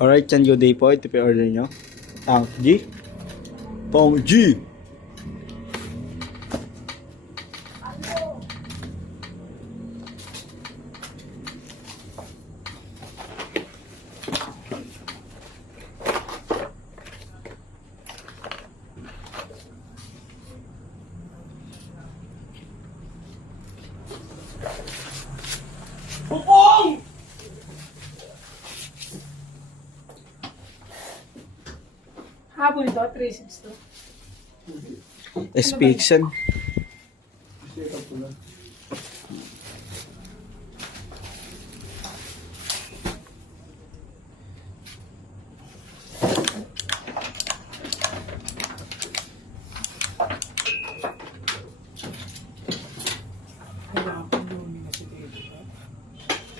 Alright, Chan, good day po. Ito po yung order nyo. Tang G. Tang G. Pupong! Habol to, 362. Speaction.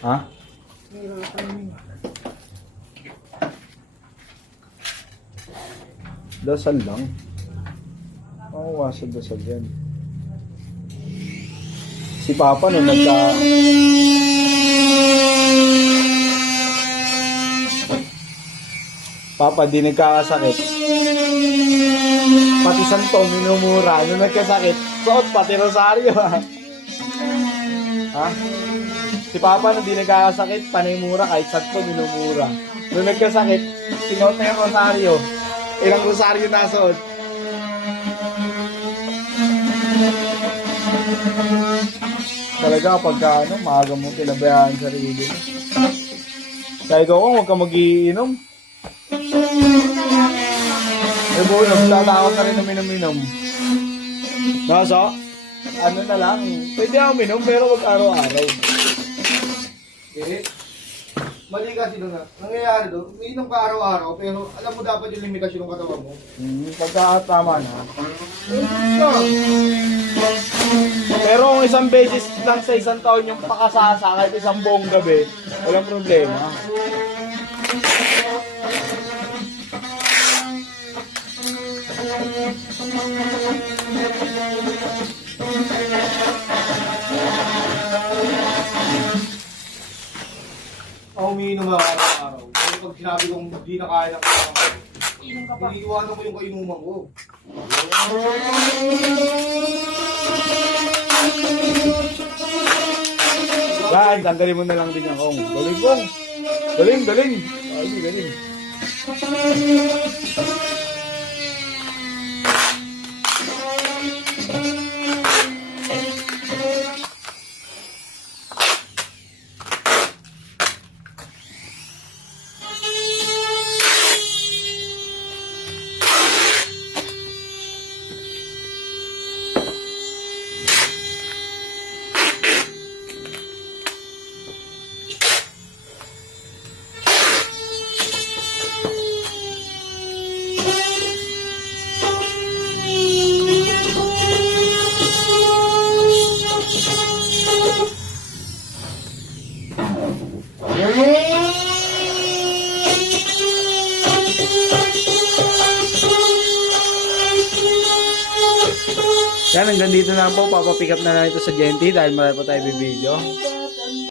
Ha? Dasal lang. Makuwasa dasal yan. Si Papa no Papa di nagkakasakit. Pati santo minumura. Nung nagkasakit, suot pati rosaryo. Ha? Si Papa nung di nagkakasakit, panimura kahit santo minumura. Nung nagkasakit, sinuot na yung rosaryo. Ilang rosaryo nasuot. Talaga kapag ano, maaga mo pinabayaan sa sarili mo. Kaya ikaw kung huwag ka mag-iinom. Eh boy, nagtatakot na rin na minom-minom. Nasa? Ano na lang, pwede ako minom pero wag araw-araw. Okay. Mali kasi doon na. Nangyayari doon, umiinom ka araw-araw, pero alam mo dapat yung limitasyon ng katawan mo. Pagkatama na. Ito. Pero kung isang beses lang sa isang taon yung pakasasa kahit isang buong gabi, walang problema. Ako umiinom ka araw-araw. Pero pag sinabi kong hindi na kaya ng katawan ko, Inom ka pa. iniiwanan ko yung kainuman ko. Yan, tanggalin mo na lang din yung kong. Galing kong. Galing, galing. Ay, galing. Yan, hanggang dito na po. Papapick up na lang ito sa Genti dahil marami pa tayo bibidyo.